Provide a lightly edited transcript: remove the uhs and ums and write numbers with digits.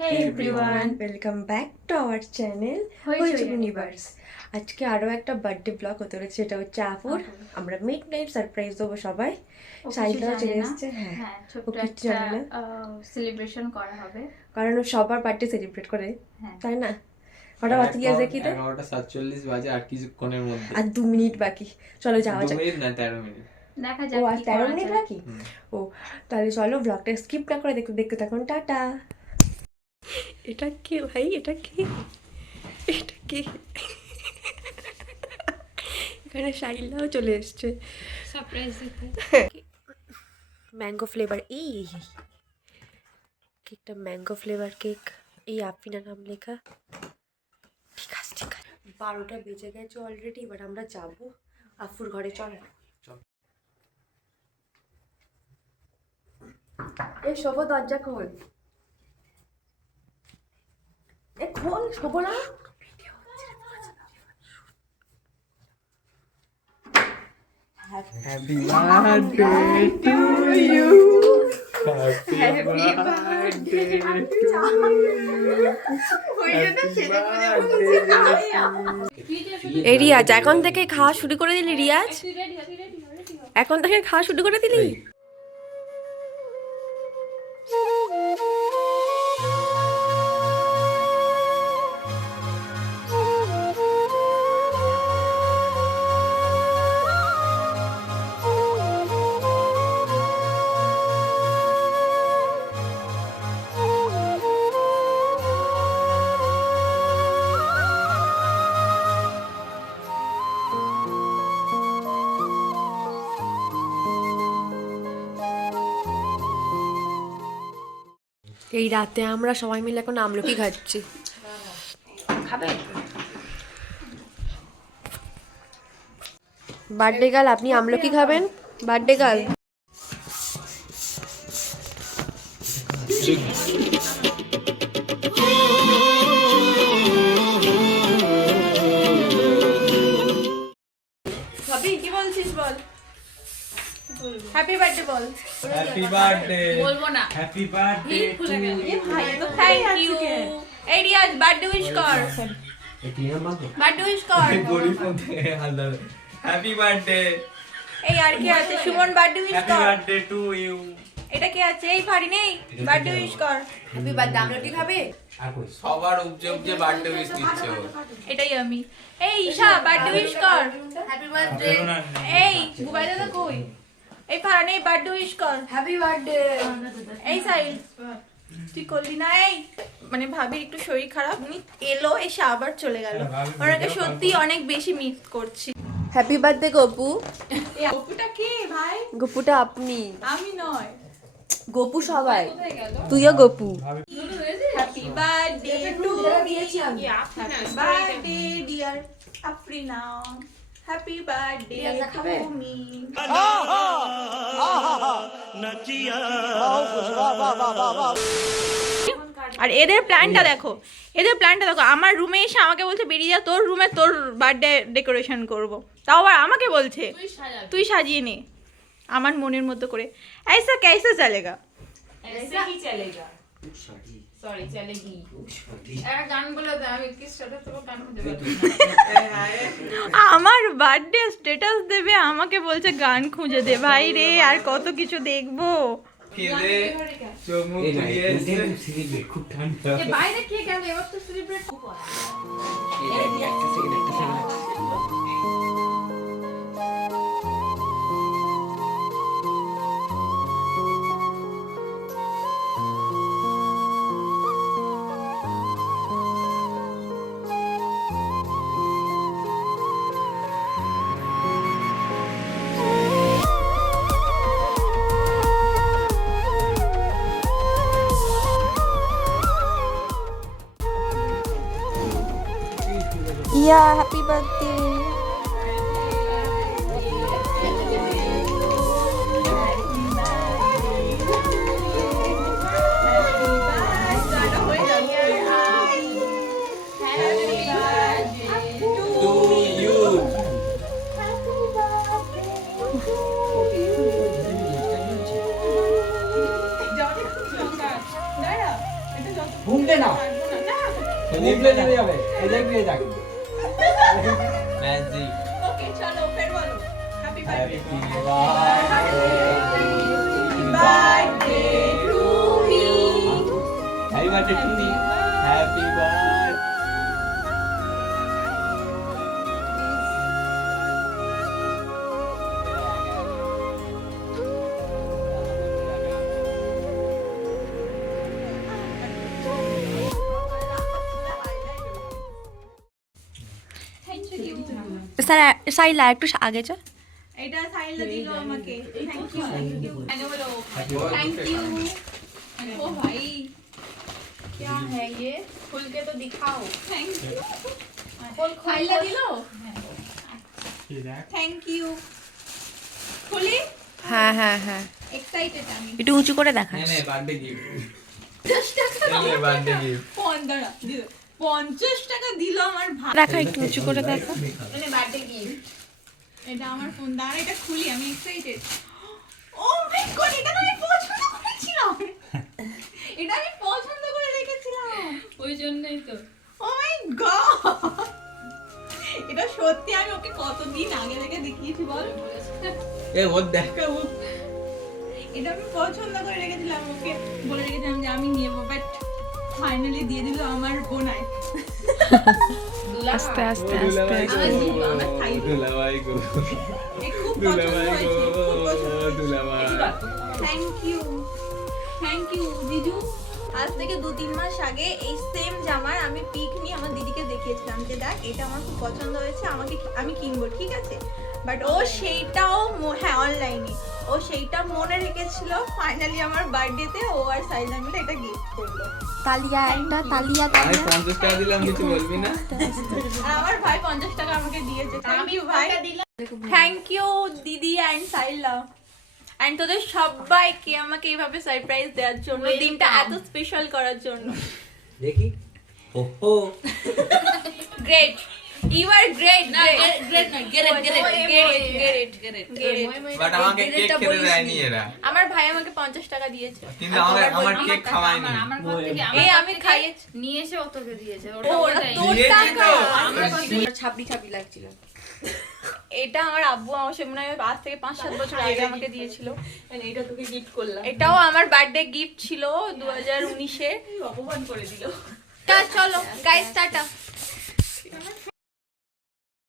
Hey everyone, welcome back to our channel Hoichoi universe. আজকে আরও একটা বার্থডে ব্লগ হতে রয়েছে, সেটা হচ্ছে আপুর। আমরা মিড নাইট সারপ্রাইজ দেবো সবাই। সাইডটাও চলে এসছে। হ্যাঁ, ছোট্ট ও কিচ্ছু জানে না, সেলিব্রেশন করা হবে। কারণ ও সবার বার্থডে সেলিব্রেট করে, তাই না? কটা বাকি আছে কি? 11:47 বাজে, আর কিছুক্ষণের মধ্যে, আর 2 মিনিট বাকি। চলো যাওয়া 2 যাক। মিনিট না 13 মিনিট। দেখা ও যাক আর কি 13 করা মিনিট যায়। বাকি। ও তাহলে চলো ব্লগটা স্কিপ না করে দেখতে দেখতে থাকুন। টাটা। এটা কি ভাই? এটা কি? এটা কি? এখানে শাইলাও চলে এসছে সারপ্রাইজ দিতে। Mango flavour. এই কেকটা ম্যাঙ্গো ফ্লেভার কেক। এই আফিনা নাম লেখা। ঠিক আছে ঠিক আছে। 12টা বেজে গেছে অলরেডি। এবার আমরা যাবো আফুর ঘরে। চল এই শোভো, দরজা খোল। এ খোল, শোভো না। Happy birthday to you. Happy birthday to you. এই রিয়াজ, এখন থেকে খাওয়া শুরু করে দিলি? রিয়াজ, এখন থেকে খাওয়া শুরু করে দিলি? এই রাতে আমরা সবাই মিলে এখন আমলকি খাচ্ছি। খাবে? বার্থডে গার্ল, আপনি আমলকি খাবেন? বার্থডে গার্ল, ভাবি কি বলছিস বল? হ্যাপি বার্থডে বল। Happy birthday. বলবো না। Happy birthday to you. ভাই তো থ্যাংক ইউ। এই রিয়াজ বার্থডে উইশ কর। বার্থডে উইশ কর। গরিব মধ্যে হালদার। Happy birthday. এই আর কি আছে? সুমন বার্থডে উইশ Happy কর। birthday to you. এটা কি আছে? এই ফাড়ি নেই। বার্থডে উইশ কর। Happy birthday. আমলকি খাবে? সবার উপজে বার্থডে উইশ দিচ্ছে ও। এটাই আমি। এই ঈশা বার্থডে উইশ কর। Happy birthday. এই গুবাই দাদা কই? এই ফারানে বার্থডে উইশ কর। Happy birthday. এই সাইল তুই করলি না? এই মানে ভাবির একটু শরীর খারাপ, উনি এলো এসে আবার চলে গেল। ওনাকে সত্যি অনেক বেশি মিস করছি। Happy birthday Gopu. এই অপুটা কে ভাই? গপুটা আপনি। আমি নয়। গপু সবাই, তুইও গপু। হ্যাপি বার্থডে টু দিয়েছি আমি। Happy birthday dear Afrina. Happy birthday খাবে? To me. আর এদের প্ল্যানটা দেখো, এদের প্ল্যানটা দেখো। আমার রুমে এসে আমাকে বলছে বেরিয়ে যা, তোর রুমে তোর বার্থডে ডেকোরেশন করব। তাও আবার আমাকে বলছে তুই সাজিয়ে নে আমার মনের মতো করে। ऐसा कैसे चलेगा? ऐसे ही चलेगा। सॉरी चलेगी। गान बोलो तो আমি কি ছোট ছোট গান খুঁজে পাচ্ছি। আমার বার্থডে স্ট্যাটাস দেবে, আমাকে বলছে গান খুঁজে দে। ভাই রে, আর কত কিছু দেখবো। কেলে চমু দিয়ে খুব ঠান্ডা। এ বাইরে কে গেল? এবার তো সেলিব্রেট ইয়া হ্যাপি বার্থডে। ঘুমতে না ঘুমলে চলে যাবে এই দেখবি এই দেখ ম্যাজিক ওকে চলো ফের বলো happy birthday birthday to me happy birthday to me happy birthday sir সাইলা একটু আগে চল। এটা সাইলা দিল আমাকে থ্যাংক ইউ मैंने बोला थैंक यू ओ भाई क्या है ये खुल के तो दिखाओ थैंक यू खोल साइला दिलो थैंक यू খুলি হ্যাঁ হ্যাঁ হ্যাঁ এক্সাইটেড আমি একটু উঁচু করে দেখা। নে বার্থডে গিফট 50 টাকা নে বার্থডে গিফট 50 টাকা দিল আমার ভাই দেখা একটু উঁচু করে দেখা। मैंने बर्थडे की এটা আমার ফোন দাঁড়া এটা খুলি আমি এক্সাইটেড ও মাই গড এটা তো আমি পছন্দ করেছিলাম এটা আমি পছন্দ করে রেখেছিলাম ওই জন্যই তো ও মাই গড এটা সত্যি আমি ওকে কতদিন আগে থেকে দেখিয়েছি বল এ ওর দেখা ও এটা আমি পছন্দ করে রেখেছিলাম ওকে বলে রেখেছিলাম যে আমি নেব বাট ফাইনালি দিয়ে দিল আমার বোনাই আস্তে আস্তে আস্তে দুলাভাই আস্তে। আমার জিজু, আমার থাই। দুলাভাই গো এ খুব পছন্দ দুলাভাই হয়েছে গো খুব পছন্দ হয়েছে দুলাভাই থ্যাংক ইউ জিজু আজ থেকে 2-3 মাস আগে এই সেম জামার আমি পিক নিয়ে আমার দিদিকে দেখিয়েছিলাম যে দেখ এটা আমার খুব পছন্দ হয়েছে আমাকে আমি কিনবো ঠিক আছে বাট ও সেইটাও হ্যাঁ অনলাইনে ও সেইটা মনে রেখেছিল ফাইনালি আমার বার্থডেতে ও আর সাইলা মিলে এটা গিফট করলো তালিয়া একটা তালিয়া আমি তালিয়া 50 টাকা দিলাম কিছু বলবি না আর আমার ভাই 50 টাকা আমাকে দিয়েছে থ্যাংক ইউ ভাই থ্যাংক ইউ দিদি অ্যান্ড সাইলা অ্যান্ড তোদের সবাইকে আমাকে এইভাবে সারপ্রাইজ দেওয়ার জন্য দিনটা এত স্পেশাল করার জন্য দেখি ওহো গ্রেট ইউ আর গ্রেট না গ্রেট না গ্রেট বাট আমাকে কেক খেতে দেয়নি এরা আমার ভাই আমাকে 50 টাকা দিয়েছে কিন্তু আমার কেক খাওয়ায়নি আমার ঘর থেকে এই আমি খাইয়েছি নিয়ে এসে ওকে দিয়েছে ও, ওটা ওটা ওটাই। তোর দিয়েছি টাকা তো। আমার কত- ছাবড়ি ছাবড়ি লাগছিল। এটা আমার আব্বু আমার সে মনে হয় আজ থেকে 5-7 বছর আগে আমাকে দিয়েছিল এটা তোকে গিফট করলাম এটাও আমার বার্থডে গিফট ছিল 2019-এ অপমান করে দিল চলো গাইস টাটা